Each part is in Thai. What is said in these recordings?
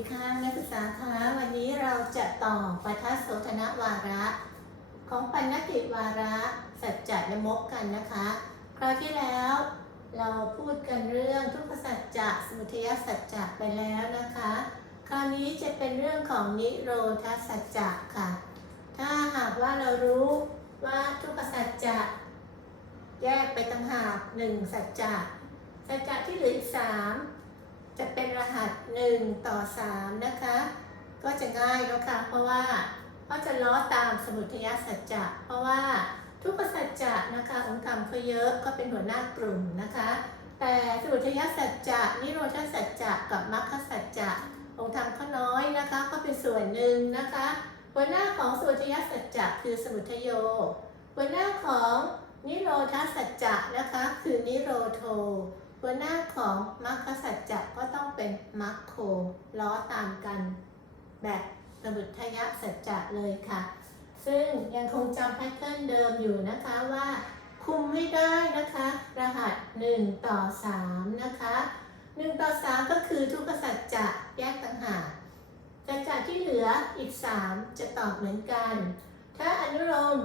ดีค่ะนักศึกษาคะวันนี้เราจะต่อปทัสโสธนวาระ ของปัณติวาระ สัจจะและมกกันนะคะ คราวที่แล้วเราพูดกันเรื่องทุกขสัจจะสมุทัยสัจจะไปแล้วนะคะ คราวนี้จะเป็นเรื่องของนิโรธสัจจะค่ะ ถ้าหากว่าเรารู้ว่าทุกขสัจจะแยกไปต่างหากหนึ่งสัจจะสัจจะที่เหลืออีกสาม จะเป็นรหัส 1 ต่อ 3 นะคะ ก็จะง่ายแล้วค่ะ เพราะว่าก็จะล้อตามสมุทยสัจจะ เพราะว่าทุกสัจจะนะคะองค์ธรรมเขาเยอะก็เป็นหัวหน้ากลุ่มนะคะ แต่สมุทยสัจจะนิโรธสัจจะกับมรรคสัจจะองค์ธรรมเขาน้อยนะคะ ก็เป็นส่วนหนึ่งนะคะ หัวหน้าของสมุทยสัจจะคือสมุทโย หัวหน้าของนิโรธสัจจะนะคะ คือนิโรโท หัวหน้าของมรรคสัจจะก็ต้องเป็นมรรคโคล้อตามกันแบบสมุทยสัจจะเลยค่ะ ซึ่งยังคงจำแพทเทิร์นเดิมอยู่นะคะว่า คุมให้ได้นะคะ รหัส 1 ต่อ 3 นะคะ 1 ต่อ 3 ก็คือทุกขสัจจะแยกต่างหากสัจจะที่เหลืออีก 3 จะตอบเหมือนกัน ถ้าอนุโลม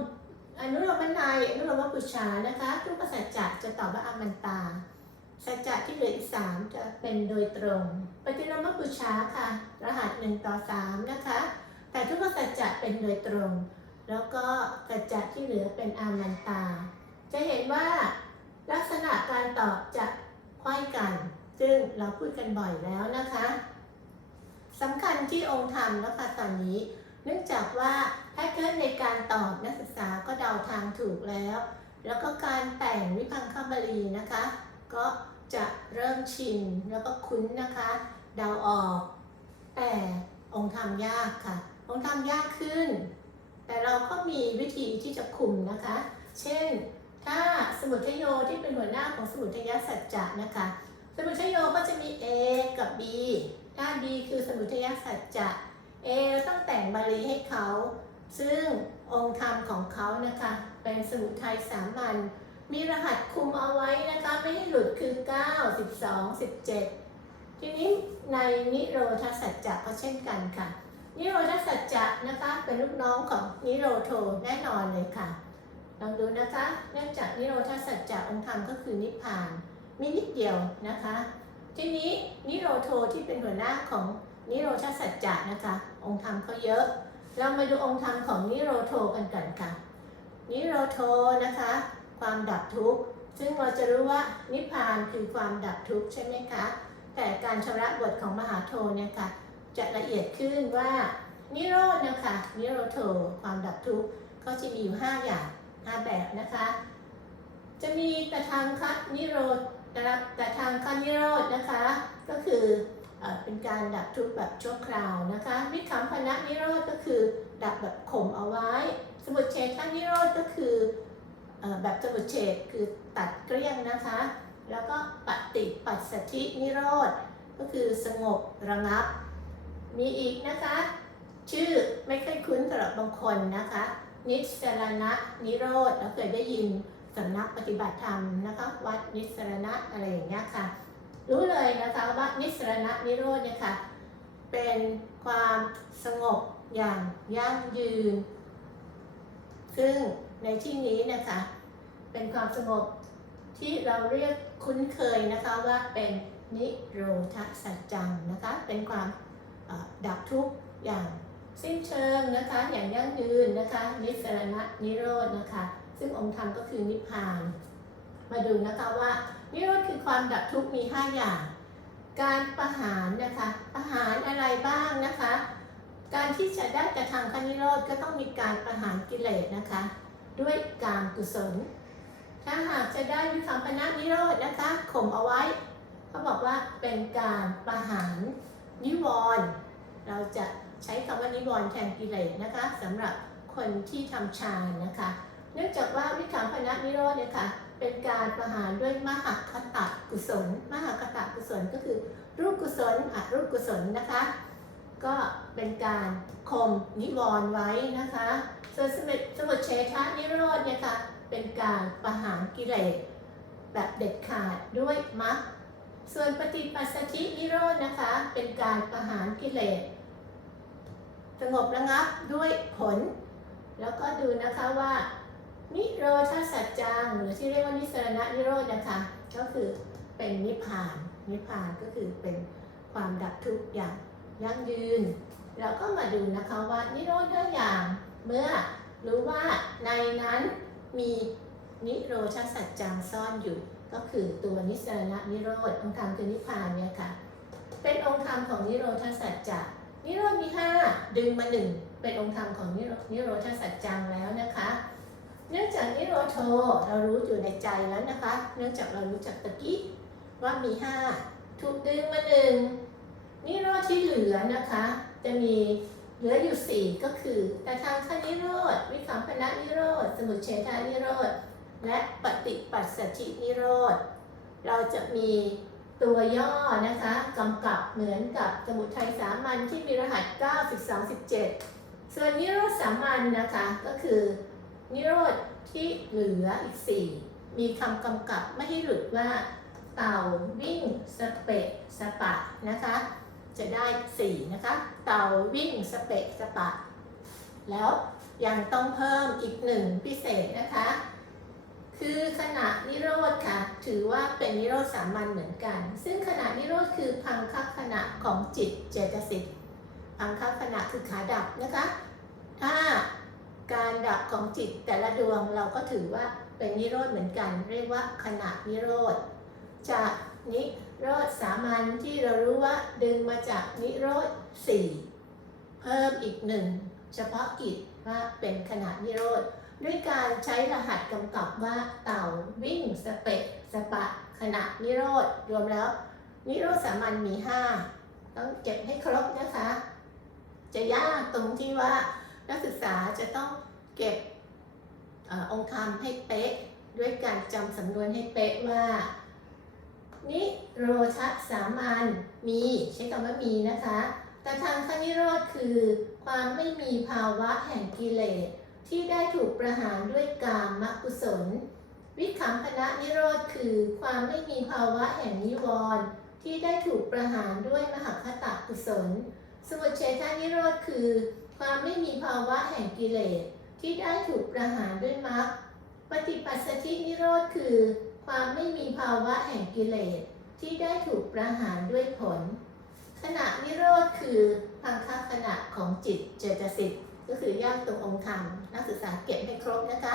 อนุโลมนัยอนุโลมปุชานะคะ ทุกขสัจจะจะตอบว่าอมันตา สัจจะที่เหลืออีก3จะเป็นโดยตรง ปฏิโลมปุชาค่ะ รหัส1ต่อ3นะคะแต่ทุกสัจจะเป็นโดยตรง แล้วก็สัจจะที่เหลือเป็นอามันตา จะเห็นว่าลักษณะการตอบจะคล้ายกัน ซึ่งเราพูดกันบ่อยแล้วนะคะสำคัญที่องค์ธรรมแล้วค่ะตอนนี้ เนื่องจากว่าแพทเทิร์นในการตอบนักศึกษาก็เดาทางถูกแล้ว แล้วก็การแต่งวิพังคบาลีนะคะ ก็จะเริ่มชินแล้วก็คุ้นนะคะ เดาออก แต่องค์ธรรมยากค่ะ องค์ธรรมยากขึ้น แต่เราก็มีวิธีที่จะคุมนะคะ เช่น ถ้าสมุทโยที่เป็นหัวหน้าของสมุทยสัจจะนะคะ สมุทโยก็จะมี A กับ B ถ้า B คือสมุทยสัจจะ A ต้องแต่งบาลีให้เขา ซึ่งองค์ธรรมของเขานะคะ เป็นสมุทัยสามัญ มีรหัสคุมเอาไว้นะคะไม่ให้หลุดคือ 9 12 17 ทีนี้ในนิโรธสัจจะก็เช่นกันค่ะ นิโรธสัจจะนะคะเป็นลูกน้องของนิโรโทแน่นอนเลยค่ะ ลองดูนะคะ เนื่องจากนิโรธสัจจะองค์ธรรมก็คือนิพพาน มีนิดเดียวนะคะ ทีนี้นิโรโทที่เป็นหัวหน้าของนิโรธสัจจะนะคะ องค์ธรรมเขาเยอะ เรามาดูองค์ธรรมของนิโรโทกันก่อนค่ะ นิโรโทนะคะ ความดับทุกข์ ซึ่งเราจะรู้ว่านิพพานคือความดับทุกข์ใช่ไหมคะ แต่การชำระบทของมหาโทเนี่ยค่ะ จะละเอียดขึ้นว่านิโรธนะคะนิโรโทความดับทุกข์ก็จะมีอยู่ 5 อย่าง 5 แบบนะคะ จะมีตทางคันิโรธนะครับแต่ทางคันิโรธนะคะ ก็คือเป็นการดับทุกข์แบบชั่วคราวนะคะวิคัมพนะนิโรธก็คือดับแบบข่มเอาไว้ สมุทเฉทนิโรธก็คือ แบบสมุทเฉทคือตัดเกลี้ยงนะคะ แล้วก็ปฏิปัสสธินิโรธ ก็คือสงบระงับ มีอีกนะคะ ชื่อไม่ค่อยคุ้นสำหรับบางคนนะคะ นิสรณะนิโรธเราเคยได้ยินสำนักปฏิบัติธรรมนะคะ วัดนิสรณะอะไรอย่างเงี้ยค่ะ รู้เลยนะคะว่านิสรณะนิโรธเนี่ยค่ะเป็นความสงบอย่างยั่งยืน ซึ่งในที่นี้นะคะ เป็นความสงบที่เราเรียกคุ้นเคยนะคะว่าเป็นนิโรธสัจจังนะคะเป็นความดับทุกข์อย่างสิ้นเชิงนะคะอย่างยั่งยืนนะคะนิสรณะนิโรธนะคะซึ่งองค์ธรรมก็คือนิพพาน มาดูนะคะว่า นิโรธคือความดับทุกข์มี 5 อย่าง การประหารนะคะประหารอะไรบ้างนะคะ การที่จะได้กระทำขั้นนิโรธก็ต้องมีการประหารกิเลสนะคะ ด้วยการกุศล ถ้าหากจะได้วิคัมปนะนิโรธนะคะข่มเอาไว้ เขาบอกว่าเป็นการประหารนิวรณ์เราจะใช้คำว่านิวรณ์แทนกิเลสนะคะสำหรับคนที่ทำฌานนะคะ เนื่องจากว่าวิคัมปนะนิโรธเนี่ยค่ะเป็นการประหารด้วยมหคตกุศล มหคตกุศลก็คือ รูปกุศลอรูปกุศลนะคะ ก็เป็นการข่มนิวรณ์ไว้นะคะส่วนสมุทเฉทนิโรธเนี่ยค่ะ เป็นการประหารกิเลสแบบเด็ดขาดด้วยมรรคส่วนปฏิปัสสธินิโรธนะคะ เป็นการประหารกิเลสสงบระงับด้วยผล แล้วก็ดูนะคะว่า นิโรธาสัจจังหรือที่เรียกว่านิสรณะนิโรธนะคะ ก็คือเป็นนิพพาน นิพพานก็คือเป็นความดับทุกข์อย่างยั่งยืน เราก็มาดูนะคะว่านิโรธห้าอย่างเมื่อรู้ว่าในนั้น มีนิโรธาสัจจังซ่อนอยู่ ก็คือตัวนิสรณะนิโรธองค์ธรรมคือนิพพานเนี่ยค่ะ เป็นองค์ธรรมของนิโรธาสัจจะนิโรธมีห้าดึงมาหนึ่งเป็นองค์ธรรมของนิโรนิโรธาสัจจังแล้วนะคะเนื่องจากนิโรโทเรารู้อยู่ในใจแล้วนะคะ เนื่องจากเรารู้จักตะกี้ว่ามีห้าถูกดึงมาหนึ่งนิโรธที่เหลือนะคะ จะมี เหลืออยู่สี่ก็คือแต่ทางคนิโรธ วิคัมพนะนิโรธ สมุทเฉทานิโรธ และปฏิปัสสธินิโรธ เราจะมีตัวย่อนะคะกำกับเหมือนกับสมุทัยสามัญที่มีรหัส 9 12 17 ส่วนนิโรธสามัญนะคะก็คือนิโรธที่เหลืออีก 4 มีคำกำกับไม่ให้หลุดว่า เต่าวิ่งสเปะสปะนะคะ จะได้ 4 นะคะ เต่าวิ่งสเปะสปะ แล้วยังต้องเพิ่มอีกหนึ่งพิเศษนะคะ คือขณะนิโรธค่ะ ถือว่าเป็นนิโรธสามัญเหมือนกัน ซึ่งขณะนิโรธคือพังคัขณะของจิตเจตสิกพังคัขณะคือขาดับนะคะ ถ้าการดับของจิตแต่ละดวงเราก็ถือว่าเป็นนิโรธเหมือนกัน เรียกว่าขณะนิโรธจาก นิโรธสามัญที่เรารู้ว่าดึงมาจากนิโรธสี่เพิ่มอีกหนึ่งเฉพาะกิจว่าเป็นขณะนิโรธด้วยการใช้รหัสกำกับว่าเต่าวิ่งสเปะสปะขณะนิโรธรวมแล้ว นิโรธสามัญมี 5 ต้องเก็บให้ครบนะคะ จะยากตรงที่ว่านักศึกษาจะต้องเก็บอองค์ธรรมให้เป๊ะ ด้วยการจำสำนวนให้เป๊ะว่า นิโรธสามัญมีใช้คำว่ามีนะคะ แต่ทางคณิโรธคือ ความไม่มีภาวะแห่งกิเลสที่ได้ถูกประหารด้วยกามกุศล วิคัมพนะนิโรธคือ ความไม่มีภาวะแห่งนิวรณ์ที่ได้ถูกประหารด้วยมหคตกุศล สมุทเฉทานิโรธคือ ความไม่มีภาวะแห่งกิเลสที่ได้ถูกประหารด้วยมรรคปฏิปัสสธินิโรธคือ ความไม่มีภาวะแห่งกิเลสที่ได้ถูกประหารด้วยผล ขณะนิโรธคือพังคขณะของจิตเจตสิกก็คือย่างตรงองค์ธรรม นักศึกษาเก็บให้ครบนะคะ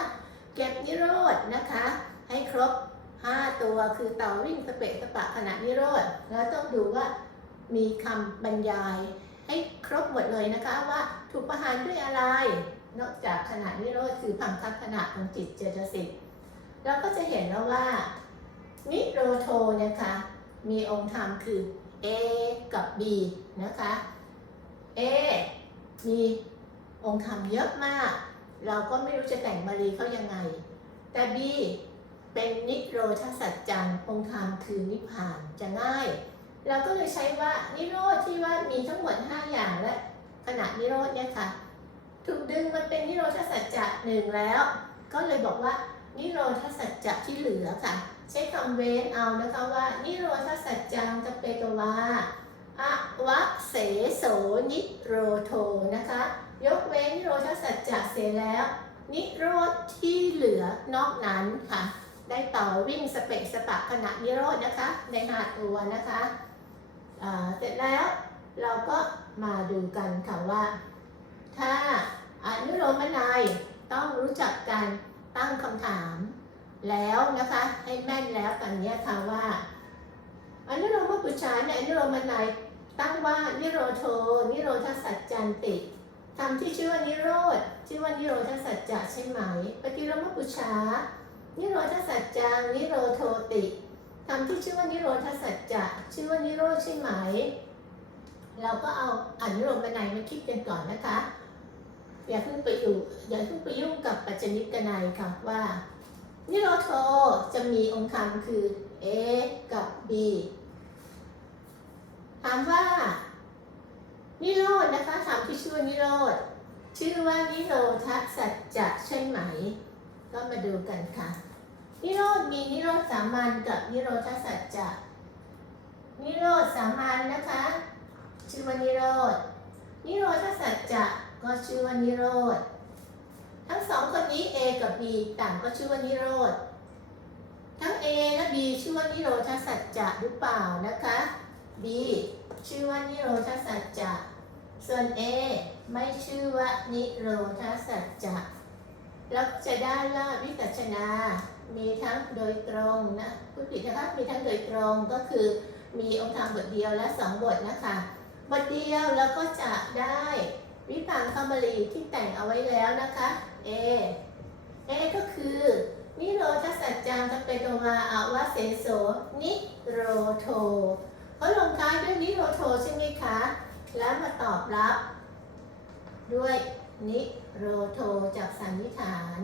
เก็บนิโรธนะคะ ให้ครบ 5 ตัวคือเตาวิ่งสเปะสปะขณะนิโรธแล้วต้องดูว่ามีคำบรรยายให้ครบหมดเลยนะคะว่าถูกประหารด้วยอะไร นอกจากขณะนิโรธคือพังคขณะของจิตเจตสิก เราก็จะเห็นแล้วว่า นิโรโทนะคะ มีองค์ธรรมคือ A กับ B นะคะ A มีองค์ธรรมเยอะมาก เราก็ไม่รู้จะแต่งบาลีเขายังไง แต่ B เป็นนิโรธสัจจังองค์ธรรมคือนิพพานจะง่าย เราก็เลยใช้ว่านิโรธที่ว่ามีทั้งหมด 5 อย่างและขณะนิโรธเนี่ยค่ะถูกดึงมันเป็นนิโรธสัจจะหนึ่งแล้ว ก็เลยบอกว่า นิโรธสัจจะที่เหลือค่ะ ใช้คำเว้นเอานะคะว่า นิโรธสัจจังจะเป็นตัวว่าอวะเสโสนิโรโทนะคะ ยกเว้นนิโรธสัจจะเสียแล้ว นิโรธที่เหลือนอกนั้นค่ะ ได้ต่อวิ่งสเปกสปะขณะนิโรธนะคะ ในหาตัวนะคะเสร็จแล้วเราก็มาดูกันค่ะว่า ถ้าอนุโลมนัยต้องรู้จักการ ตั้งคำถามแล้วนะคะ ให้แม่นแล้วกันนี้ค่ะว่าอนุโลมปุจฉาในอนุโลมนัยตั้งว่านิโรโทนิโรธสัจจันติทำที่ชื่อว่านิโรธชื่อว่านิโรธสัจจะใช่ไหมปฏิโลมปุจฉานิโรธสัจจังนิโรโทติทำที่ชื่อว่านิโรธสัจจะชื่อว่านิโรธใช่ไหม เราก็เอาอนุโลมนัยมาคิดกันก่อนนะคะ อย่าเพิ่งไปอยู่อย่าเพิ่งไปยุ่งกับปัจจนิกนัยค่ะว่านิโรโทจะมีองค์ธรรมคือ A กับ B ถามว่า นิโรธนะคะถามที่ชื่อนิโรธชื่อว่านิโรธสัจจะใช่ไหม ก็มาดูกันค่ะ นิโรธมีนิโรธสามัญกับนิโรธสัจจะนิโรธสามัญนะคะ ชื่อว่านิโรธนิโรธสัจจะ ก็ชื่อว่านิโรธ ทั้งสองคนนี้ A กับ B ต่างก็ชื่อว่านิโรธ ทั้ง A และ B ชื่อว่านิโรธสัจจะหรือเปล่านะคะ B ชื่อว่านิโรธสัจจะ ส่วน A ไม่ชื่อว่านิโรธสัจจะเราจะได้ว่าวิปัสสนา มีทั้งโดยตรงนะพูดผิดนะคะมีทั้งโดยตรงก็คือมีองค์ธรรมบทเดียวและสองบทนะคะ บทเดียวเราก็จะได้ วิพังคบาลีที่แต่งเอาไว้แล้วนะคะ A A ก็คือ นิโรธสัจจังทเปโตวาอาวาเสโสนิโรโทเขาลงท้ายด้วยนิโรโทใช่ไหมคะ แล้วมาตอบรับ ด้วยนิโรโทจากสันนิษฐาน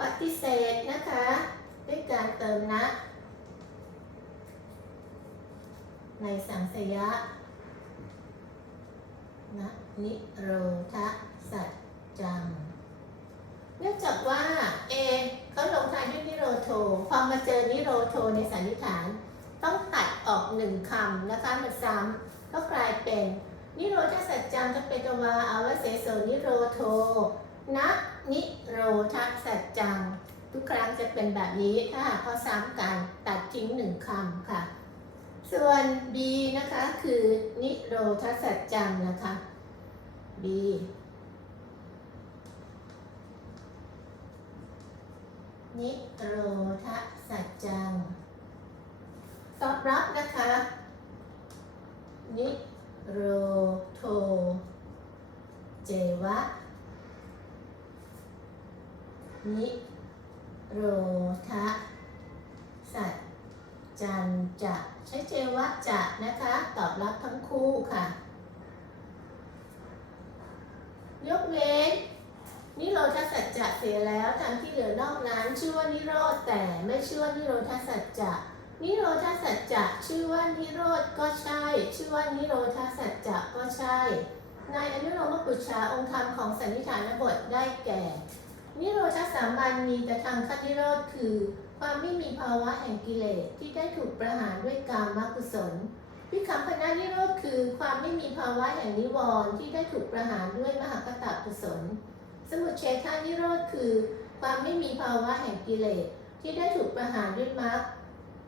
ปฏิเสธนะคะ ด้วยการเติมนะ ในสังสยะ นะนิโรธสัจจัง เนื่องจากว่า A เขาลงท้ายด้วยนิโรโท พอมาเจอนิโรโทในสันนิษฐาน ต้องตัดออกหนึ่งคำนะคะมันซ้ำก็กลายเป็น นิโรธสัจจังจะเป็นตัววาอาวเสโสนิโรโทนะนิโรธสัจจัง ทุกครั้งจะเป็นแบบนี้ถ้าเขาซ้ำกันตัดทิ้งหนึ่งคำค่ะ ส่วน B นะคะคือนิโรธสัจจังนะคะ B นิโรธสัจจัง ตอบรับนะคะ นิโรโท เจวะ นิโรธ จันจะใช้เจวะจะนะคะ ตอบรับทั้งคู่ค่ะ ยกเว้นนิโรธสัจจะเสียแล้วทั้งที่เหลือนอกนั้นชื่อว่านิโรธแต่ไม่ชื่อว่านิโรธสัจจะนิโรธสัจจะชื่อว่านิโรธก็ใช่ ชื่อว่านิโรธสัจจะก็ใช่ ในอนุโลมปุจฉาองค์ธรรมของสันนิฐานบทได้แก่ นิโรธสามัญมีแต่ทางคัดนิโรธคือ ความไม่มีภาวะแห่งกิเลสที่ได้ถูกประหารด้วยกามกุศลวิคัมพนานิโรธคือความไม่มีภาวะแห่งนิวรณ์ที่ได้ถูกประหารด้วยมหากตกุศล สมุทเฉทานิโรธคือ ความไม่มีภาวะแห่งกิเลสที่ได้ถูกประหารด้วยมรรค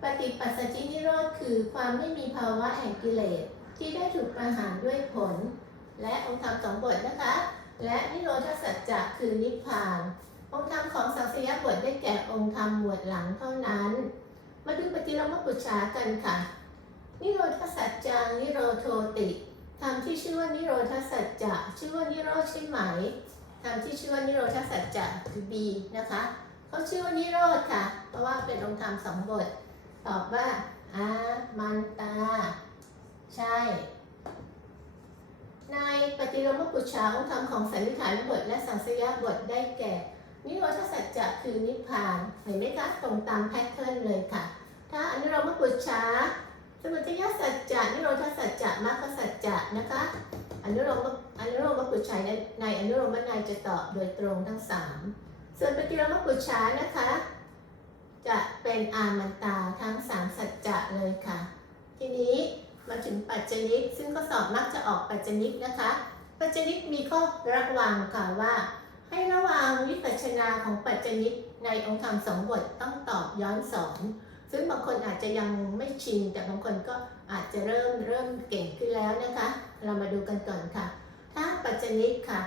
ปฏิปัสสตินิโรธคือ ความไม่มีภาวะแห่งกิเลสที่ได้ถูกประหารด้วยผล และองค์ธรรมสองบทนะคะ และนิโรธสัจจะคือนิพพาน องค์ธรรมของสังสยบทได้แก่องค์ธรรมหมวดหลังเท่านั้น มาดูปฏิโลมปุจฉากันค่ะ นิโรธสัจจังนิโรโทติธรรมที่ชื่อว่านิโรธสัจจะชื่อว่านิโรธใช่ไหมธรรมที่ชื่อว่านิโรธสัจจะคือ B นะคะเขาชื่อว่านิโรธค่ะ เพราะว่าเป็นองค์ธรรมสองบท ตอบว่าอามันตา ใช่ ในปฏิโลมปุจฉาองค์ธรรมของสันนิฐานบทและสังสยบทได้แก่ นิโรธสัจจะคือนิพพานเห็นไหมคะตรงตามแพทเทิร์นเลยค่ะ ถ้าอนุโลมปุจฉาสมุทัยสัจจะนิโรธสัจจะมรรคสัจจะนะคะอนุโลมอนุโลมปุจฉาในในอนุโลมนัยจะตอบโดยตรงทั้งสามส่วนปฏิโลมปุจฉานะคะ จะเป็นอามันตาทั้งสามสัจจะเลยค่ะ ทีนี้มาถึงปัจจนิกซึ่งข้อสอบมักจะออกปัจจนิกนะคะ ปัจจนิกมีข้อระวังค่ะว่า ให้ระวังวิปัสสนาของปัจจนิกในองค์ธรรมสองบทต้องตอบย้อนสอน ซึ่งบางคนอาจจะยังไม่ชิน แต่บางคนก็อาจจะเริ่มเริ่มเก่งขึ้นแล้วนะคะ เรามาดูกันก่อนค่ะ ถ้าปัจจนิกค่ะ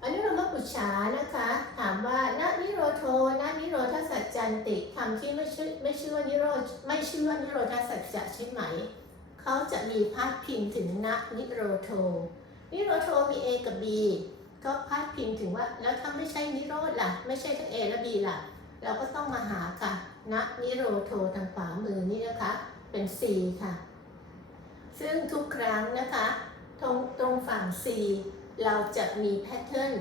อันนี้เรามาปุจฉานะคะ ถามว่านานิโรโทนานิโรธสัจจันติคำที่ไม่ชื่อไม่ชื่อว่านิโรธไม่ชื่อว่านิโรธสัจจะใช่ไหม เขาจะมีพาดพิงถึงนะนิโรโทนิโรโทมี A กับ B ก็พาดพิงถึงว่า แล้วถ้าไม่ใช่นิโรธล่ะ ไม่ใช่ทั้ง A และ B ล่ะ เราก็ต้องมาหาค่ะนะนิโรโททางขวามือนี่นะคะ เป็น C ค่ะ ซึ่งทุกครั้งนะคะ ตรงตรงฝั่ง C เราจะมีแพทเทิร์น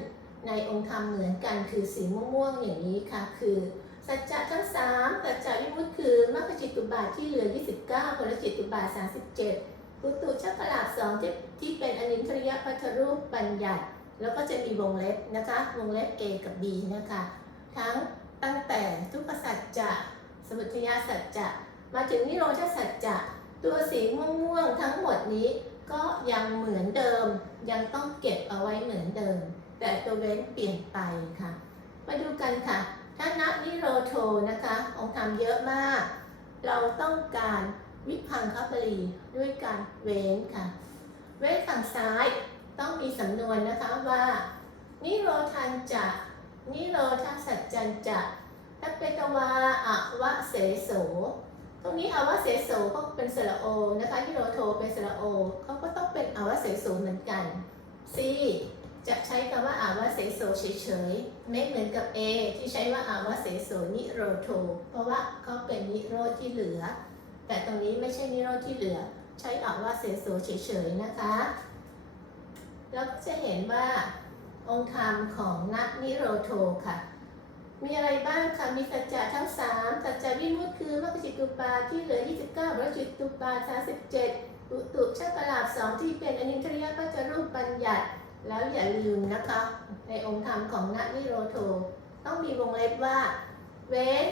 ในองค์ธรรมเหมือนกันคือสีม่วงๆอย่างนี้ค่ะ คือสัจจะทั้งสามสัจจะวิมุตติคือมรรคจิตตุบาทที่เหลือ 29ผลจิตตุบาท 37กุตุชักขลาบสองที่ที่เป็นอนินทริยพัทรูปบัญญัติ แล้วก็จะมีวงเล็บนะคะ วงเล็บ A กับ B นะคะ ทั้งตั้งแต่ทุกขสัจจะสมุทัยสัจจะมาถึงนิโรธสัจจะตัวสีม่วงๆทั้งหมดนี้ก็ยังเหมือนเดิม ยังต้องเก็บเอาไว้เหมือนเดิม แต่ตัวเว้นเปลี่ยนไปค่ะ มาดูกันค่ะถ้านับนิโรโทนะคะ องค์ธรรมเยอะมาก เราต้องการวิพังคบรีด้วยการเว้นค่ะ เว้นฝั่งซ้าย ต้องมีสำนวนนะคะว่า นิโรธันจะ นิโรธาสัจจันจะทัพเปกวาอวะเสโสตรงนี้อวะเสโสก็เป็นสระโอนะคะนิโรโทเป็นสระโอเขาก็ต้องเป็นอวะเสโสเหมือนกัน C จะใช้คำว่าอาวะเสโสเฉยๆ ไม่เหมือนกับ A ที่ใช้ว่าอาวะเสโสนิโรโท เพราะว่าเขาเป็นนิโรธที่เหลือ แต่ตรงนี้ไม่ใช่นิโรธที่เหลือ ใช้อาวะเสโสเฉยๆ นะคะ แล้วก็จะเห็นว่าองค์ธรรมของนักนิโรโทค่ะ มีอะไรบ้างคะมีสัจจะทั้ง3สัจจะวิมุตติคือมรรคจิตตุปาที่เหลือ 29วรจิตตุปา37อุตุชักกลาบสองที่เป็นอนินทริยปัจจรูปบัญญัติ แล้วอย่าลืมนะคะ ในองค์ธรรมของนักนิโรโท ต้องมีวงเล็บว่า เว้น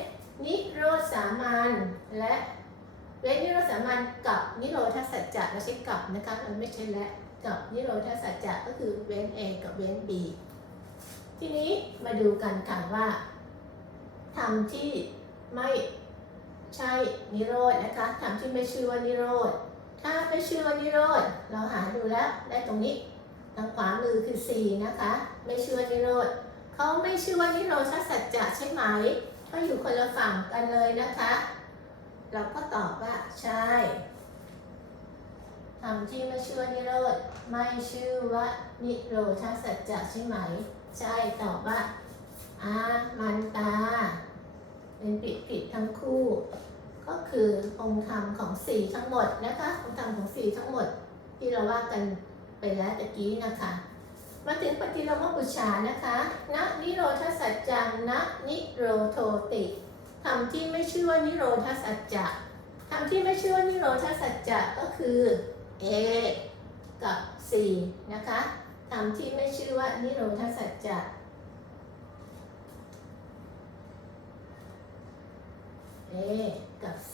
นิโรธสามัญและเว้นนิโรธสามัญกับนิโรธสัจจะเราใช้กับนะคะมันไม่ใช่และ กับนิโรธสัจจะก็คือเว้น A กับเว้น B ทีนี้มาดูกันค่ะว่าธรรมที่ไม่ใช่นิโรธนะคะธรรมที่ไม่ชื่อว่านิโรธถ้าไม่ชื่อว่านิโรธเราหาดูแล้วได้ตรงนี้ทางขวามือคือ C นะคะ ไม่ชื่อว่านิโรธเขาไม่ชื่อว่านิโรธสัจจะใช่ไหมก็อยู่คนละฝั่งกันเลยนะคะ เราก็ตอบว่าใช่ ธรรมที่ไม่ชื่อนิโรธไม่ชื่อว่านิโรธาสัจจะใช่ไหม ใช่ตอบว่าอามันตา เป็นผิดผิดทั้งคู่ ก็คือองค์ธรรมของสี่ทั้งหมดนะคะองค์ธรรมของสี่ทั้งหมด ที่เราว่ากันไปแล้วตะกี้นะคะมาถึงปฏิโลมบุชานะคะณนิโรธสัจจังณนิโรโทติธรรมที่ไม่ชื่อว่านิโรธสัจจะธรรมที่ไม่ชื่อว่านิโรธสัจจะก็คือ A กับ C นะคะธรรมที่ไม่ชื่อว่านิโรธสัจจะ A กับ C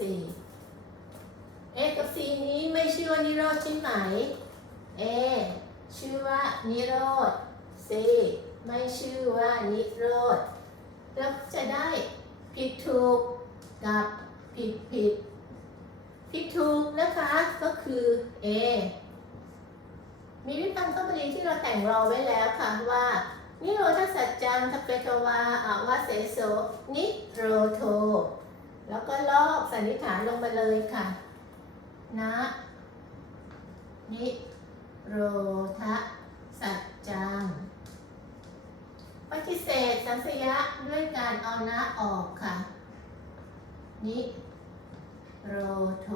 A กับ C นี้ไม่ชื่อว่านิโรธใช่ไหม A ชื่อว่านิโรธ C ไม่ชื่อว่านิโรธแล้วจะได้ผิดถูกกับผิดผิด ผิดถูกนะคะก็คือ A มีวิพังคบรีที่เราแต่งรอไว้แล้วค่ะว่านิโรธสัจจังทเปกวาอาวาเสโสนิโรโท แล้วก็ลอกสันนิษฐานลงไปเลยค่ะ นะ นิโรธสัจจัง ปฏิเสธสังสยะด้วยการเอานะออกค่ะ นิ โรโท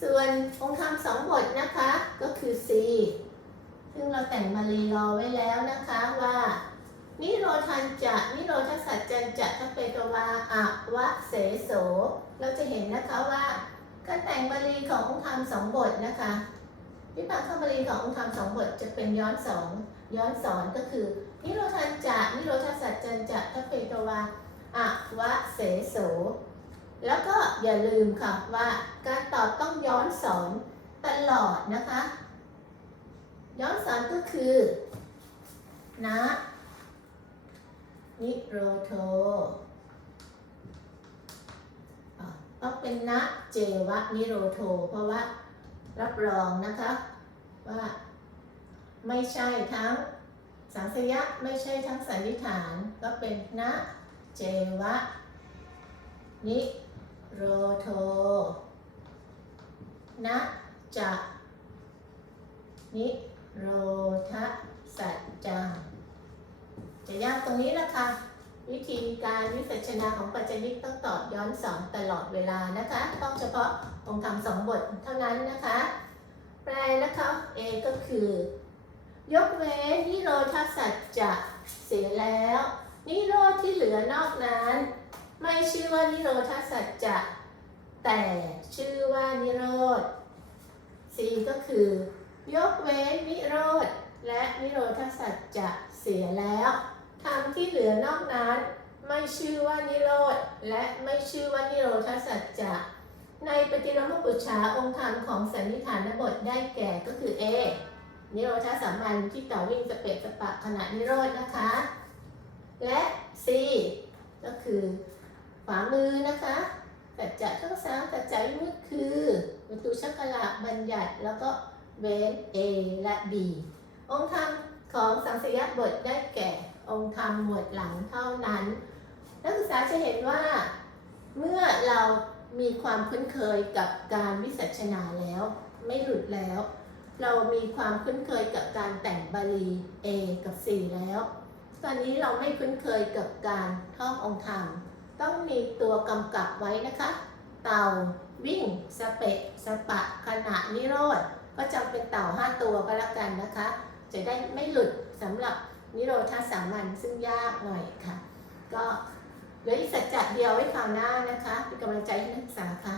ส่วนองค์ธรรมสองบทนะคะก็คือ C ซึ่งเราแต่งมารีรอไว้แล้วนะคะว่านิโรธันจะนิโรธสัจจันจะทัพเปตวาอะวะเสโส เราจะเห็นนะคะว่าการแต่งบาลีขององค์ธรรมสองบทนะคะวิปัสสนาบาลีขององค์ธรรมสองบทจะเป็นย้อนสอนย้อนสอนก็คือนิโรธันจะนิโรธสัจจันจะทัพเปตวาอะวะเสโส แล้วก็อย่าลืมค่ะว่าการตอบต้องย้อนสอนตลอดนะคะ ย้อนสอนก็คือนะนิโรโทต้องเป็นนะเจวะนิโรโท เพราะว่ารับรองนะคะว่าไม่ใช่ทั้งสังสยะไม่ใช่ทั้งสันนิฐานก็เป็นนะเจวะนิ โรโทนะจะนิโรธสัจจัง จะยากตรงนี้แหละค่ะ วิธีการวิสัชนาของปัจจยิกต้องตอบย้อนสอนตลอดเวลานะคะ ต้องเฉพาะองค์ธรรมสองบทเท่านั้นนะคะ แปลนะคะ A ก็คือ ยกเว้นนิโรธสัจจะเสียแล้ว นิโรธที่เหลือนอกนั้น ไม่ชื่อว่านิโรธสัจจะ แต่ชื่อว่านิโรธ C ก็คือ ยกเว้นนิโรธและนิโรธสัจจะเสียแล้วธรรมที่เหลือนอกนั้นไม่ชื่อว่านิโรธและไม่ชื่อว่านิโรธสัจจะกิรมปุชชาองค์ธรรมของสันนิฐานบทได้แก่ก็คือ A นิโรธาสามัญที่ต่อวิ่งสเปะสปะขณะนิโรธนะคะ และ C ก็คือ ขวามือนะคะสัจจะทั้งสามสัจจะวิมุตติคือวิตุชักกละบัญญัติแล้วก็เว้น A และ B องค์ธรรมของสังสยบทได้แก่ องค์ธรรมหมวดหลังเท่านั้น นักศึกษาจะเห็นว่า เมื่อเรามีความคุ้นเคยกับการวิสัชนาแล้ว ไม่หลุดแล้ว เรามีความคุ้นเคยกับการแต่งบาลี A กับ C แล้ว ตอนนี้เราไม่คุ้นเคยกับการท่ององค์ธรรม ต้องมีตัวกำกับไว้นะคะ เต่าวิ่งสเปะสปะขณะนิโรธ ก็จำเป็นเต่า 5 ตัวก็แล้วกันนะคะ จะได้ไม่หลุดสำหรับนิโรธาสามัญซึ่งยากหน่อยค่ะ ก็เหลืออีกสัจจะเดียวไว้คราวหน้านะคะเป็นกำลังใจให้นักศึกษาค่ะ